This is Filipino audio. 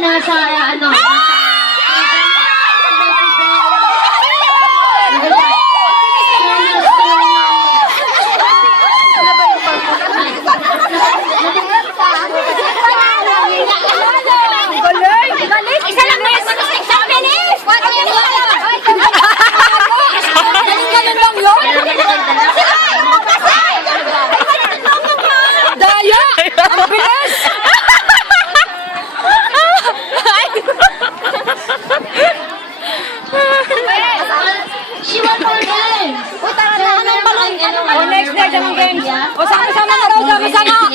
nasa ano. Isa lang na yun. Sa bilis! Galing-galing lang yun. Daya! Ang bilis! She won more games. Uy, tara na. Anong balon? O, next day, damang games. O, sama-sama na raw. Sama-sama.